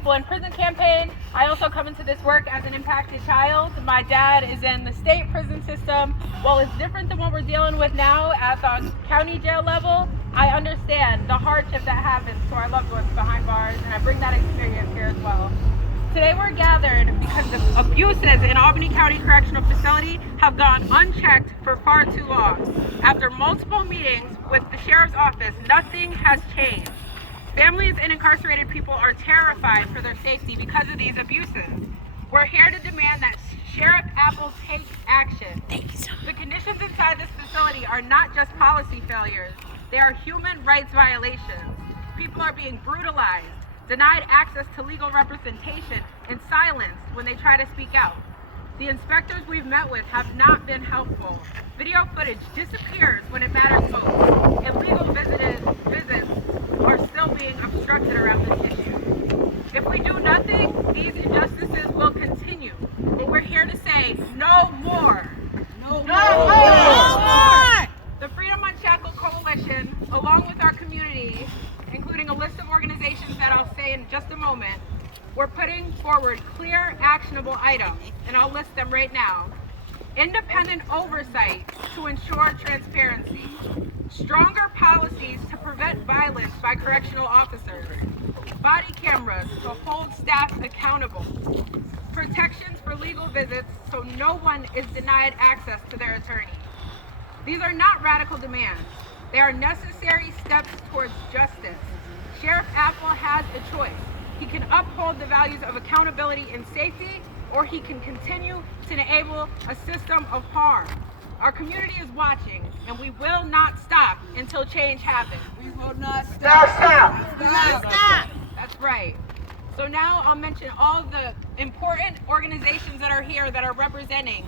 People in Prison campaign. I also come into this work as an impacted child. My dad is in the state prison system. While it's different than what we're dealing with now at the county jail level, I understand the hardship that happens to our loved ones behind bars, and I bring that experience here as well. Today we're gathered because the abuses in Albany County Correctional Facility have gone unchecked for far too long. After multiple meetings with the Sheriff's Office, nothing has changed. Families and incarcerated people are terrified for their safety because of these abuses. We're here to demand that Sheriff Apple take action. The conditions inside this facility are not just policy failures, they are human rights violations. People are being brutalized, denied access to legal representation, and silenced when they try to speak out. The inspectors we've met with have not been helpful. Video footage disappears when it matters most, and legal visits are still being obstructed around this issue. If we do nothing, these injustices will continue. But we're here to say no more. No more! The Freedom Unshackled Coalition, along with our community, including a list of organizations that I'll say in just a moment, we're putting forward clear, actionable items, and I'll list them right now. Independent oversight to ensure transparency. Stronger policies to prevent violence by correctional officers. Body cameras to hold staff accountable. Protections for legal visits so no one is denied access to their attorney. These are not radical demands. They are necessary steps towards justice. Sheriff Apple has a choice. He can uphold the values of accountability and safety, or he can continue to enable a system of harm. Our community is watching, and we will not stop until change happens. We will not stop. That's right. So now I'll mention all the important organizations that are here that are representing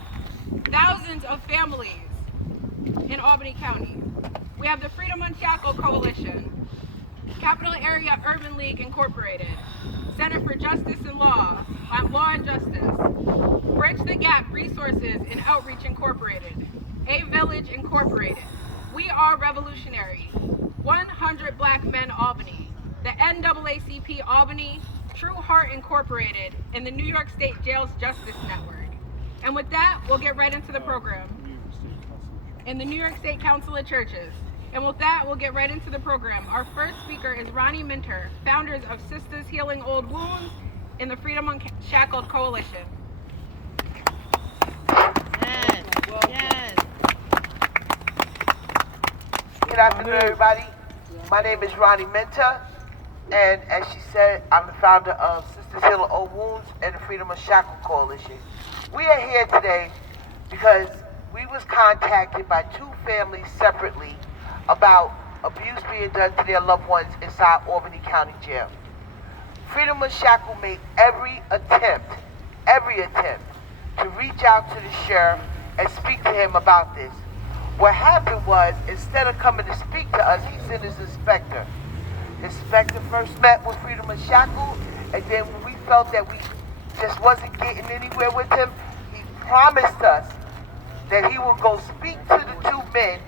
thousands of families in Albany County. We have the Freedom Unshackled Coalition, Capital Area Urban League Incorporated, Center for Justice and Law and Justice, Bridge the Gap Resources and Outreach Incorporated, A Village Incorporated, We Are Revolutionary, 100 Black Men Albany, the NAACP Albany, True Heart Incorporated, and the New York State Jails Justice Network. And with that, we'll get right into the program. And the New York State Council of Churches. And with that, we'll get right into the program. Our first speaker is Ronnie Minter, founders of Sisters Healing Old Wounds in the Freedom Unshackled Coalition. Yes, yes. Good afternoon, everybody. My name is Ronnie Minter, and as she said, I'm the founder of Sisters Healing Old Wounds and the Freedom Unshackled Coalition. We are here today because we was contacted by two families separately about abuse being done to their loved ones inside Albany County Jail. Freedom Unshackled made every attempt to reach out to the sheriff and speak to him about this. What happened was, instead of coming to speak to us, he sent his inspector. The inspector first met with Freedom Unshackled, and then when we felt that we just wasn't getting anywhere with him, he promised us that he will go speak to the two men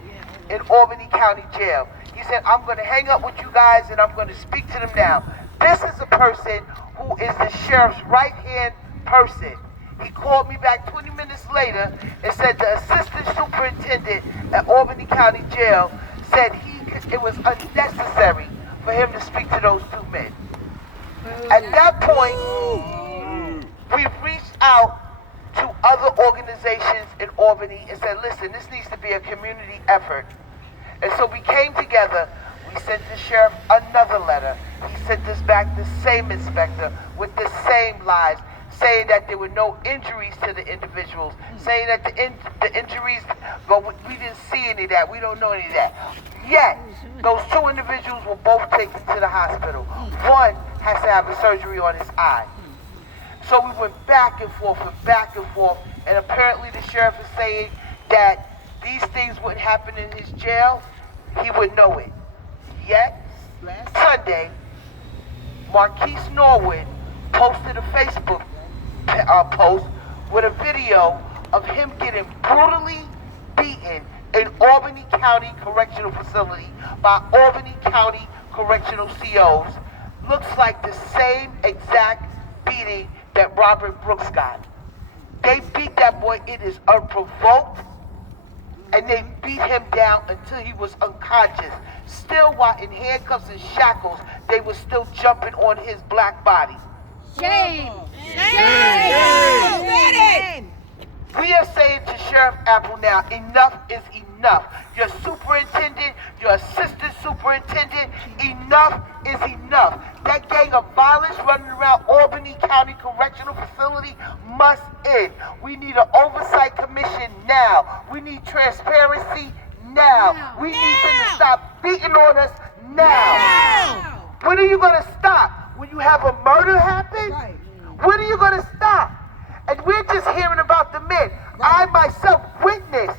in Albany County Jail. He said, I'm going to hang up with you guys and I'm going to speak to them now. This is a person who is the sheriff's right-hand person. He called me back 20 minutes later and said the assistant superintendent at Albany County Jail said it was unnecessary for him to speak to those two men. At that point, we reached out to other organizations in Albany and said, listen, this needs to be a community effort. And so we came together. We sent the sheriff another letter. He sent us back the same inspector with the same lies, saying that there were no injuries to the individuals, saying that the injuries, but we didn't see any of that. We don't know any of that. Yet, those two individuals were both taken to the hospital. One has to have a surgery on his eye. So we went back and forth, and apparently the sheriff is saying that these things wouldn't happen in his jail. He would know it. Yet, last Sunday, Marquise Norwood posted a Facebook post with a video of him getting brutally beaten in Albany County Correctional Facility by Albany County Correctional COs looks like the same exact beating that Robert Brooks got. They beat that boy, it is unprovoked, and they beat him down until he was unconscious. Still, while in handcuffs and shackles, they were still jumping on his black body. Shame! Shame! We are saying to Sheriff Apple now, enough is enough. Your superintendent, your assistant superintendent, enough is enough. That gang of violence running around Albany County Correctional Facility must end. We need an oversight commission now. We need transparency now. We need them to stop beating on us now. When are you going to stop? When you have a murder happen? Right. When are you going to stop? And we're just hearing about the men. I myself witnessed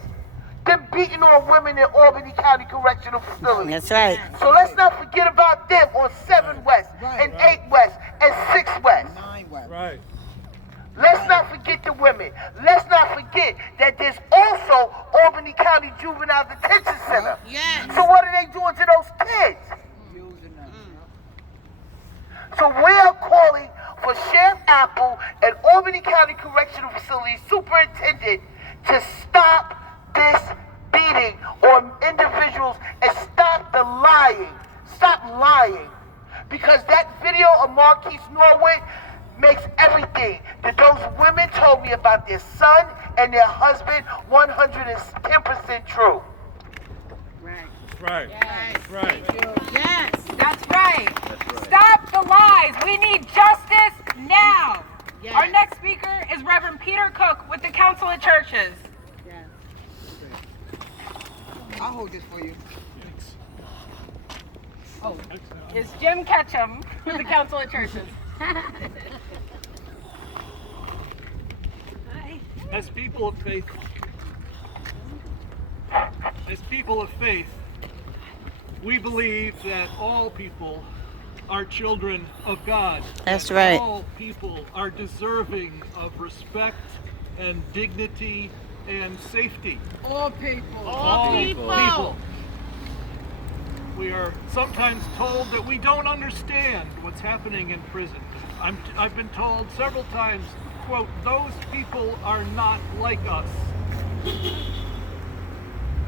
them beating on women in Albany County Correctional Facility. That's right. So let's not forget about them on 7 West and 8 West and 6 West. 9 West. Right. Let's not forget the women. Let's not forget that there's also Albany County Juvenile Detention Center. Yes. So what are they doing to those kids? Using them. So we're calling for Sheriff Apple and Albany County Correctional Facility Superintendent to stop this beating on individuals and stop the lying. Stop lying. Because that video of Marquise Norwood makes everything that those women told me about their son and their husband 110% true. Right. Yes. Right. Yes. That's right. Stop the lies. We need justice now. Yes. Our next speaker is Reverend Peter Cook with the Council of Churches. Yes. I'll hold this for you. Oh, it's Jim Ketchum with the Council of Churches. As people of faith, we believe that all people are children of God. That's and right. All people are deserving of respect and dignity and safety. All people. All people. We are sometimes told that we don't understand what's happening in prison. I've been told several times, quote, those people are not like us.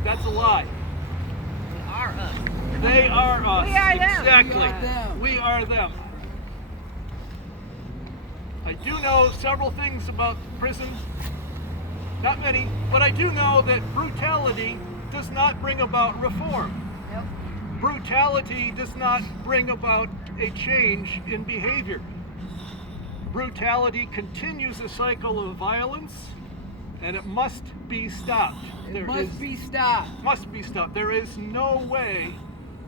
That's a lie. Are us. They are us. We are them. Exactly. We are them. We are them. I do know several things about prison. Not many, but I do know that brutality does not bring about reform. Brutality does not bring about a change in behavior. Brutality continues a cycle of violence, and it must be stopped. It must be stopped. Must be stopped. There is no way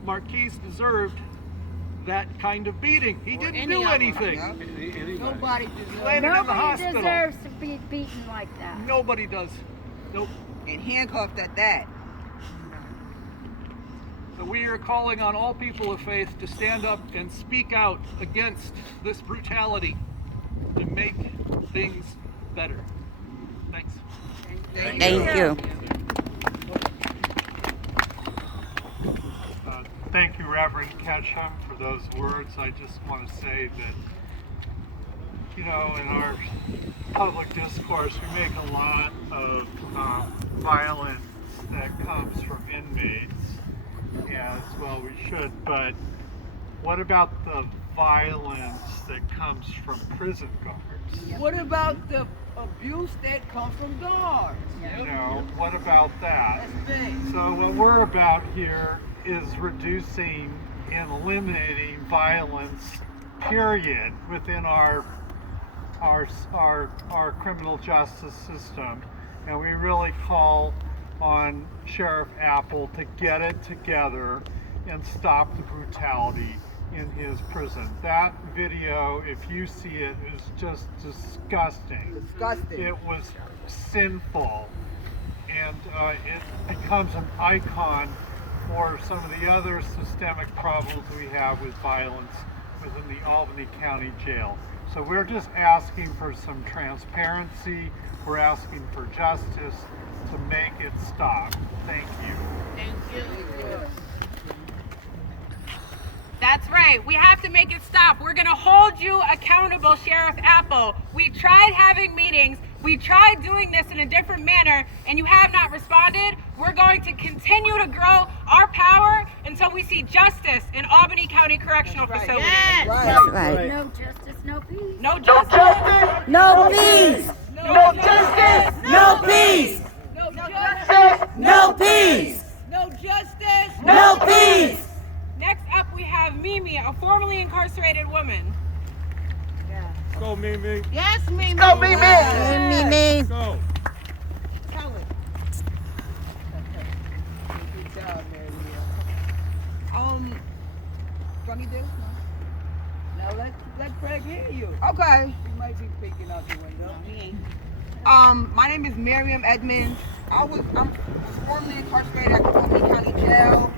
Marquise deserved that kind of beating. He didn't any do of them. anything. Nobody deserves Landed in the Nobody hospital. deserves to be beaten like that. Nobody does. Nope. and handcuffed at that. So we are calling on all people of faith to stand up and speak out against this brutality to make things better. Thanks. Thank you. Thank you, Reverend Ketchum, for those words. I just want to say that, you know, in our public discourse, we make a lot of violence that comes from inmates, as well we should, but what about the violence that comes from prison guards? What about the abuse that comes from guards? You know, what about that? That's big. So what we're about here is reducing and eliminating violence, period, within our criminal justice system. And we really call on Sheriff Apple to get it together and stop the brutality in his prison. That video, if you see it, is just disgusting. Disgusting. It was sinful, and it becomes an icon for some of the other systemic problems we have with violence within the Albany County Jail. So we're just asking for some transparency. We're asking for justice to make it stop. Thank you. Thank you. That's right. We have to make it stop. We're going to hold you accountable, Sheriff Apple. We tried having meetings. We tried doing this in a different manner, and you have not responded. We're going to continue to grow our power until we see justice in Albany County Correctional Facility. Yes. That's right. No justice, no peace. No justice. No peace. No justice! No peace. No justice. No peace. No justice. No peace. Next up, we have Mimi, a formerly incarcerated woman. Go, Mimi. Yes, Mimi. Go, Mimi! Mimi. Go. Tell it. Good job, Mary. Do I need this? No. Now let Craig hear you. Okay. He might be peeking out the window. My name is Miriam Edmonds. I'm formerly incarcerated at the Albany County Jail.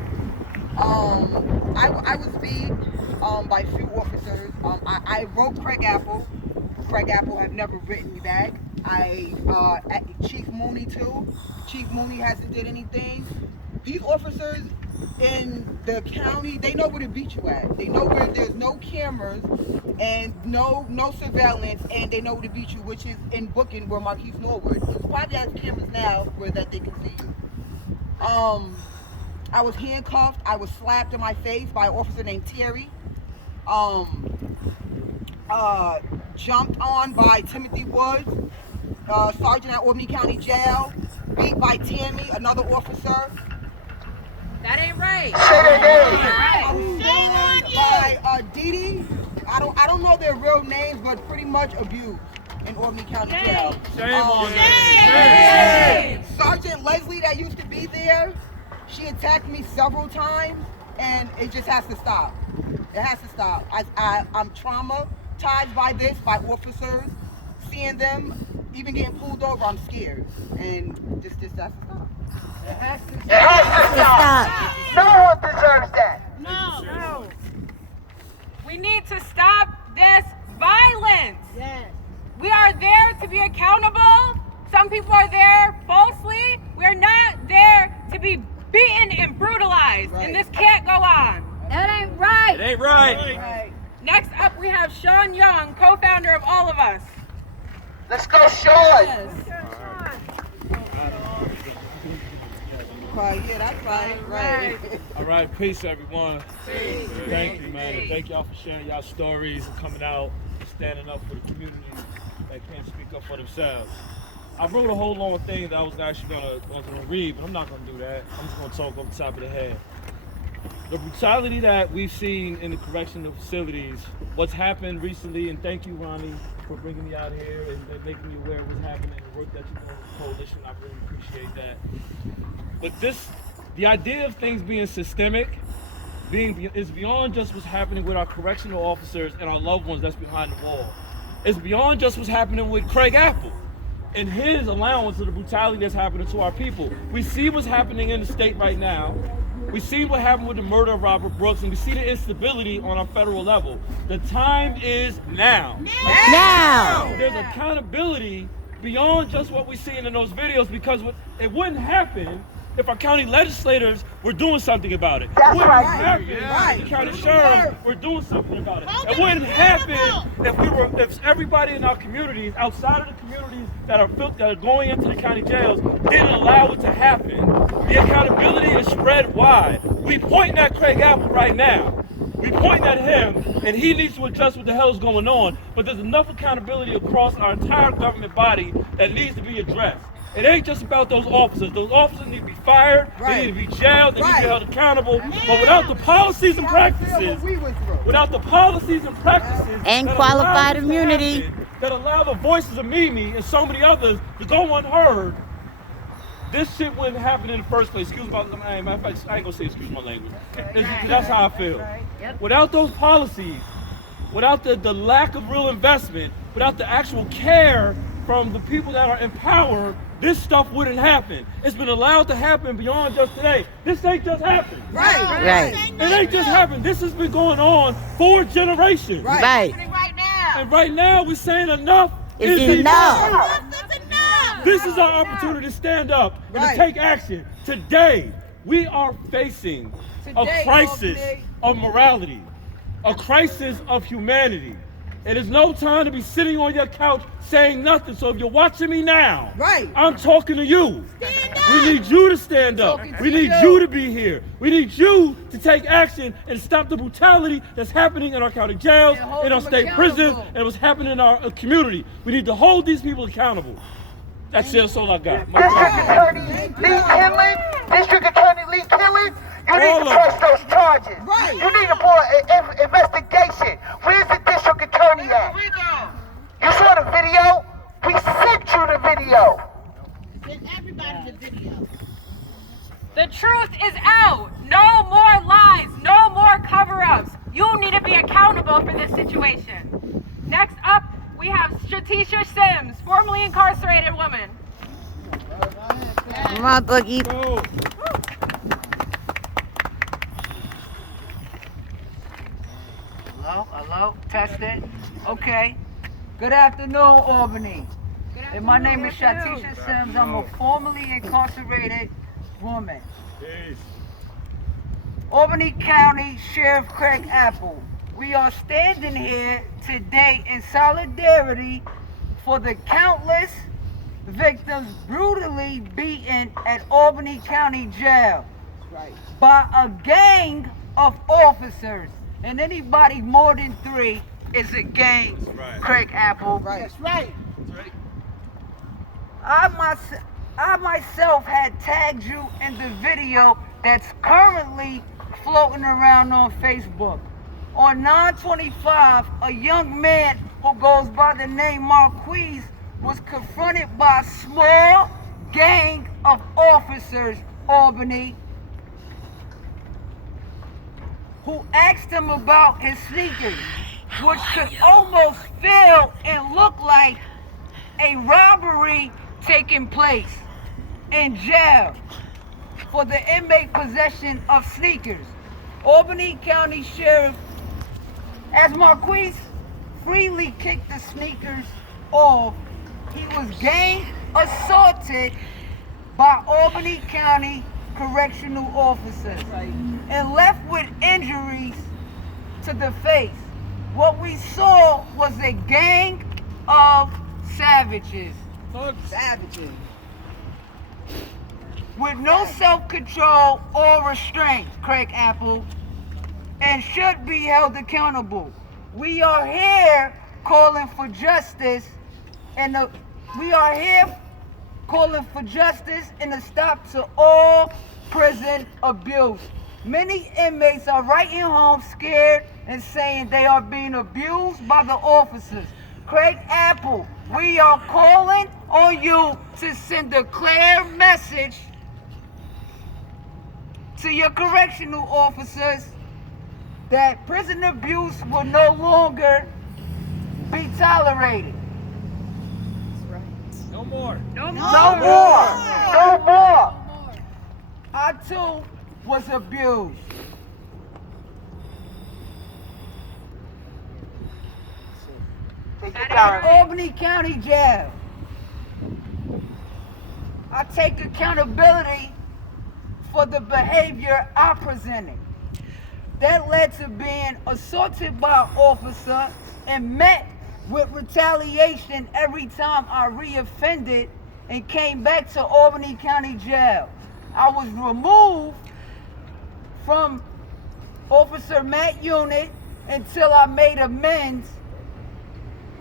I was beat by 2 officers. I wrote Craig Apple. Craig Apple have never written me back. At Chief Mooney too. Chief Mooney hasn't did anything. These officers in the county, they know where to beat you at. They know where there's no cameras and no surveillance, and they know where to beat you, which is in booking where Marquise Norwood. He's probably has cameras now where that they can see you. I was handcuffed. I was slapped in my face by an officer named Terry. Jumped on by Timothy Woods, sergeant at Albany County Jail. Beat by Tammy, another officer. That ain't right. I was by Dee Dee. I don't know their real names, but pretty much abused in Albany County Jail. Shame on Shame. Sergeant Leslie that used to be there, she attacked me several times, and it just has to stop. It has to stop. I'm traumatized by this, by officers, seeing them, even getting pulled over. I'm scared, and this has to stop. It has to stop. It has to stop! No one deserves that! No. We need to stop this violence. Yes. We are there to be accountable. Some people are there falsely. We're not there to be beaten and brutalized. Right. And this can't go on. That ain't right. It ain't right. Right. Next up, we have Sean Young, co-founder of All of Us. Let's go, Sean! Right, yeah, that's right. Right. All right, peace, everyone. Thank you, man. And thank y'all for sharing y'all stories and coming out and standing up for the community that can't speak up for themselves. I wrote a whole long thing that I was actually gonna read, but I'm not gonna do that. I'm just gonna talk off the top of the head. The brutality that we've seen in the correctional facilities, what's happened recently, and thank you, Ronnie, for bringing me out here and making me aware of what's happening, the work that you're doing with the coalition. I really appreciate that. But the idea of things being systemic, is beyond just what's happening with our correctional officers and our loved ones that's behind the wall. It's beyond just what's happening with Craig Apple and his allowance of the brutality that's happening to our people. We see what's happening in the state right now. We see what happened with the murder of Robert Brooks, and we see the instability on a federal level. The time is now. Now. There's accountability beyond just what we're seeing in those videos, because it wouldn't happen if our county legislators were doing something about it. That's It wouldn't right. happen if the county sheriffs were doing something about it. It wouldn't happen if everybody in our communities, outside of the communities that are going into the county jails, didn't allow it to happen. The accountability is spread wide. We pointing at Craig Apple right now. We pointing at him, and he needs to adjust what the hell is going on. But there's enough accountability across our entire government body that needs to be addressed. It ain't just about those officers. Those officers need to be fired. Right. They need to be jailed. They need to be Right. held accountable. But without the policies and practices, without the policies and practices And that qualified allow this to immunity. happen, that allow the voices of Mimi and so many others to go unheard, this shit wouldn't happen in the first place. Excuse my language. I ain't gonna say excuse my language. That's how I feel. Without those policies, without the lack of real investment, without the actual care from the people that are in power, this stuff wouldn't happen. It's been allowed to happen beyond just today. This ain't just happened. Right. It ain't just happened. This has been going on for generations. Right. Right now. And right now we're saying enough is It's enough. That's enough. This is our opportunity to stand up and Right. to take action. Today, we are facing a Today, crisis Albany. of morality. a crisis of humanity. It is no time to be sitting on your couch saying nothing. So if you're watching me now, I'm talking to you. We need you to stand up. We need you to be here. We need you to take action and stop the brutality that's happening in our county jails, in our state prisons, and what's happening in our community. We need to hold these people accountable. That's it. That's all I got. District Attorney Lee Kindlon, District Attorney Lee Kindlon, you need to press those charges. You need to pull an investigation. Where's the district attorney at? You saw the video? We sent you the video. Send everybody the video. The truth is out. No more lies. No more cover-ups. You need to be accountable for this situation. Next up, we have Stratisha Sims, formerly incarcerated woman. Come on, Boogie. Hello, testing. Okay. Good afternoon, Albany. And my name is Stratisha Sims. I'm a formerly incarcerated woman. Albany County Sheriff Craig Apple. We are standing here today in solidarity for the countless victims brutally beaten at Albany County Jail by a gang of officers. And anybody more than 3 is a gang, Craig Apple. That's right. I myself had tagged you in the video that's currently floating around on Facebook. On 9/25, a young man who goes by the name Marquise was confronted by a small gang of officers, Albany, who asked him about his sneakers, which could almost feel and look like a robbery taking place in jail for the inmate possession of sneakers. Albany County Sheriff, as Marquise freely kicked the sneakers off, he was gang assaulted by Albany County correctional officers and left with injuries to the face. What we saw was a gang of savages. With no self-control or restraint, Craig Apple, and should be held accountable. We are here calling for justice, and a stop to all prison abuse. Many inmates are writing home scared and saying they are being abused by the officers. Craig Apple, we are calling on you to send a clear message to your correctional officers that prison abuse will no longer be tolerated. No more. No more. No more. I too was abused. At Albany County Jail. I take accountability for the behavior I presented. That led to being assaulted by an officer and met with retaliation every time I reoffended and came back to Albany County Jail. I was removed from Officer Matt unit until I made amends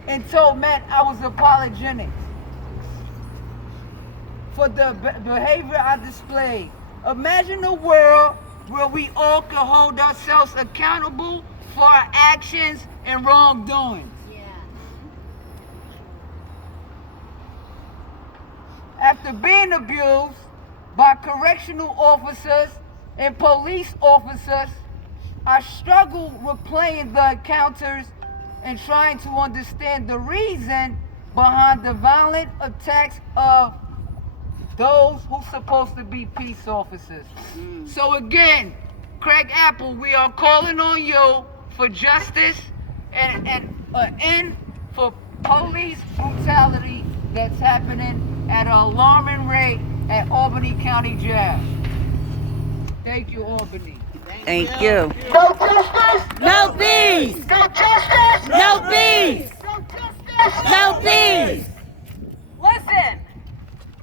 and told Matt I was apologetic for the behavior I displayed. Imagine a world where we all can hold ourselves accountable for our actions and wrongdoings. After being abused by correctional officers and police officers, I struggled with playing the encounters and trying to understand the reason behind the violent attacks of those who's supposed to be peace officers. So again, Craig Apple, we are calling on you for justice and an end for police brutality that's happening at an alarming rate at Albany County Jail. Thank you, Albany. Thank you. No justice. No peace. No justice. No peace. No peace. Listen,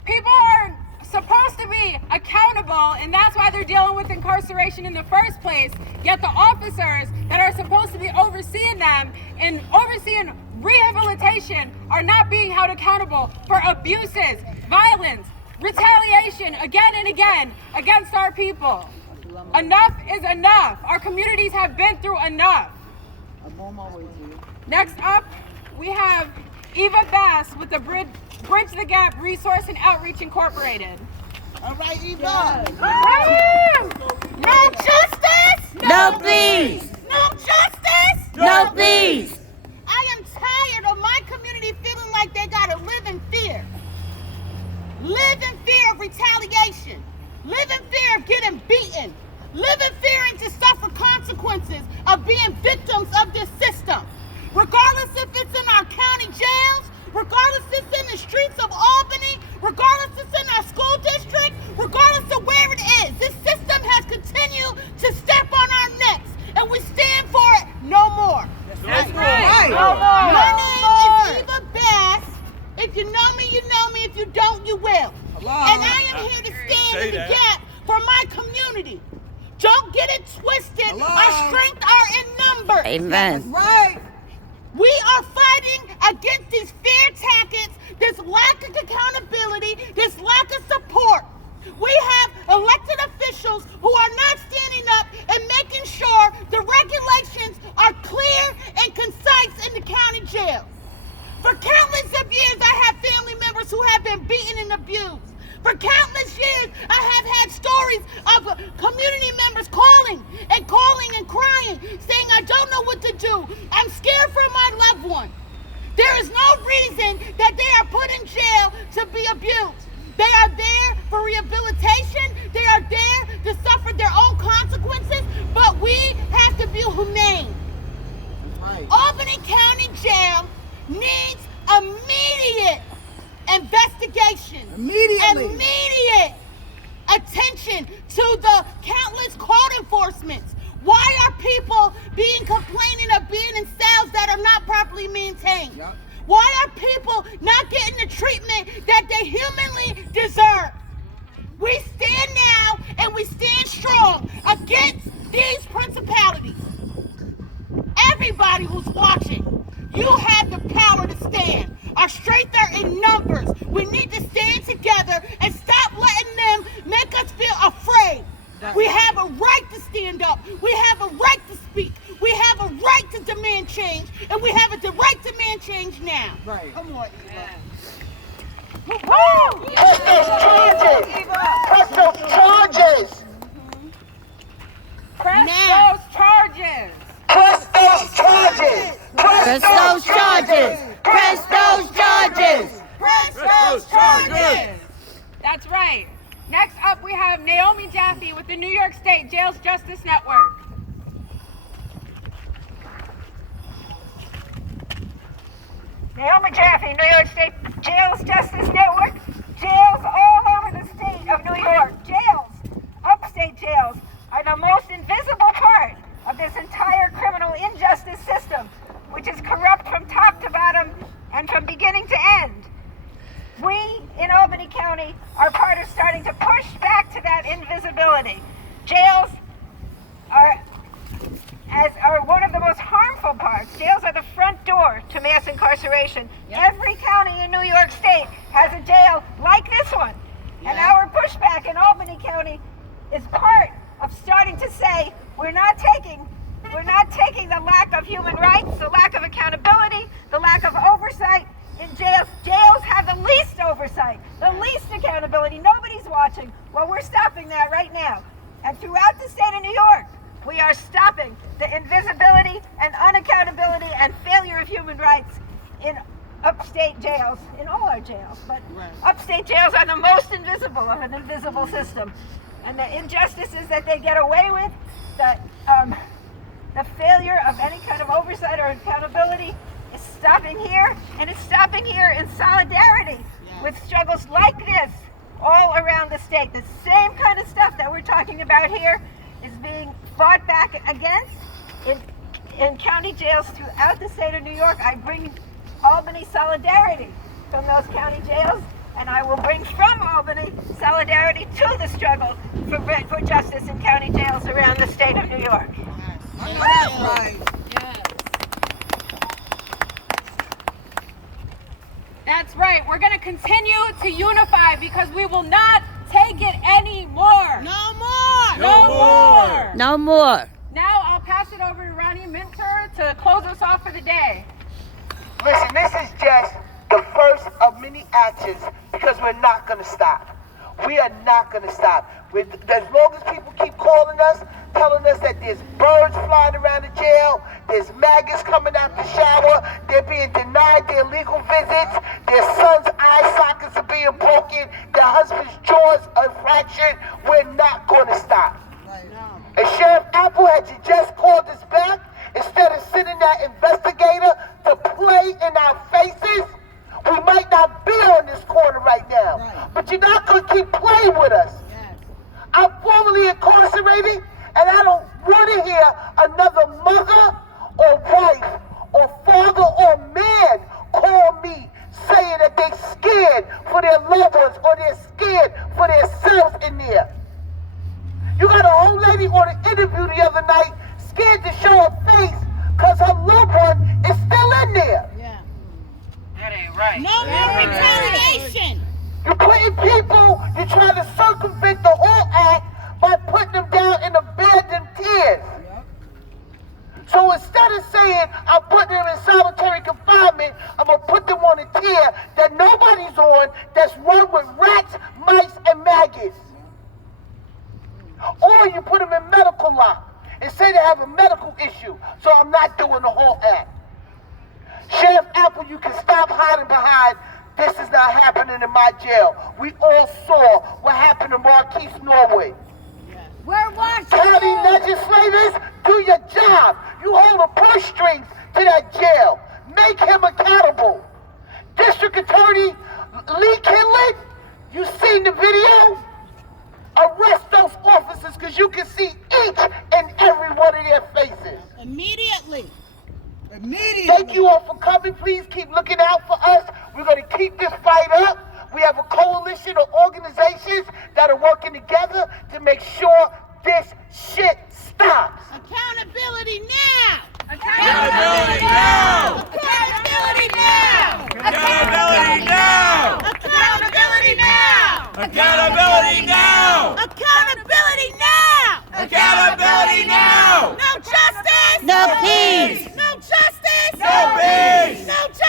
people are supposed to be accountable, and that's why they're dealing with incarceration in the first place. Yet the officers that are supposed to be overseeing them and overseeing rehabilitation are not being held accountable for abuses, violence, retaliation again and again against our people. Enough is enough. Our communities have been through enough. Next up, we have Eva Bass with the Bridge the Gap Resource and Outreach Incorporated. All right, Eva. No justice. No peace. No justice. No peace. I am tired of my community feeling like they gotta live in fear. Live in fear of retaliation. Live in fear of getting beaten. Live in fear and to suffer consequences of being victims of this system. Regardless if it's in our county jails, regardless if it's in the streets of Albany, regardless if it's in our school district, regardless of where it is, this system has continued to step on our necks, and we stand for it no more. That's right. No more. My name is Eva Bass. If you know me, you know me. If you don't, you will. And I am here to stand in the gap for my community. Don't get it twisted. Our strength are in numbers. Amen. Right. We are fighting against these fear tactics, this lack of accountability, this lack of support. We have elected officials who are not standing up and making sure the regulations are clear and concise in the county jail. For countless of years, I have family members who have been beaten and abused. For countless years, I have had stories of community members calling and crying, saying, I don't know what to do. I'm scared for my loved one. There is no reason that they are put in jail to be abused. They are there for rehabilitation. They are there to suffer their own consequences, but we have to be humane. Right. Albany County Jail needs immediate investigation. Immediate attention to the countless code enforcements. Why are people complaining of being in cells that are not properly maintained? Yep. Why are people not getting the treatment that they humanly deserve? We stand now and we stand strong against these principalities. Everybody who's watching, you have the power to stand. Our strength are in numbers. We need to stand together and stop letting them make us feel afraid. We have a right to stand up. We have a right to speak. We have a right to demand change. And we have the right to demand change now. Right. Come on, Eva. Woo! Press those charges! Press those charges! Press those charges! Press those charges! Press those charges. Press those charges. Press those charges! That's right. Next up, we have Naomi Jaffe with the New York State Jails Justice Network. Naomi Jaffe, New York State Jails Justice Network. Jails all over the state of New York. Jails, upstate jails, are the most invisible part of this entire criminal injustice system, which is corrupt from top to bottom and from beginning to end. We in Albany County are part of starting to push back to that invisibility. Jails are one of the most harmful parts. Jails are the front door to mass incarceration. Yep. Every county in New York State has a jail like this one. Yeah. And our pushback in Albany County is part of starting to say we're not taking the lack of human rights, the lack of accountability, the lack of oversight in jails. Jails have the least oversight, the least accountability. Nobody's watching. Well, we're stopping that right now. And throughout the state of New York, we are stopping the invisibility and unaccountability and failure of human rights in upstate jails, in all our jails. But upstate jails are the most invisible of an invisible system. And the injustices that they get away with, the failure of any kind of oversight or accountability is stopping here, and it's stopping here in solidarity with struggles like this all around the state. The same kind of stuff that we're talking about here is being fought back against in county jails throughout the state of New York. I bring Albany solidarity from those county jails, and I will bring from Albany solidarity to the struggle for justice in county jails around the state of New York. That's right. That's right. We're going to continue to unify because we will not take it anymore. No more. No more. No more. Now I'll pass it over to Ronnie Minter to close us off for the day. Listen, this is just the first of many actions because we're not going to stop. We are not going to stop. As long as people keep calling us, telling us that there's birds flying around the jail, there's maggots coming out the shower, they're being denied their legal visits, their sons' eye sockets are being broken, their husband's jaws are fractured, we're not going to stop. And Sheriff Apple, had you just called us back, instead of sending that investigator to play in our faces, we might not be on this corner right now. But you're not going to keep playing with us. I'm formerly incarcerated, and I don't want to hear another mother or wife or father or man call me saying that they're scared for their loved ones or they're scared for themselves in there. You got a old lady on an interview the other night scared to show her face because her loved one is still in there. Yeah. That ain't right. No more retaliation. You're putting people, you're trying to circumvent the whole act by putting them down in abandoned tiers. So instead of saying I'm putting them in solitary confinement, I'm going to put them on a tier that nobody's on that's run with rats, mice, and maggots. Or you put them in medical lock and say they have a medical issue, so I'm not doing the whole act. Sheriff Apple, you can stop hiding behind this is not happening in my jail. We all saw what happened to Marquise Norway. We're watching. County legislators, do your job. You hold the purse strings to that jail. Make him accountable. District Attorney Lee Kindlon, you seen the video? Arrest those officers because you can see each and every one of their faces. Immediately. Thank you all for coming. Please keep looking out for us. We're going to keep this fight up. We have a coalition of organizations that are working together to make sure this shit stops. Accountability now. Accountability now. Accountability now. Accountability now. Accountability now. Accountability now. Accountability now. Accountability now. No justice. No peace. No justice. No peace. No justice.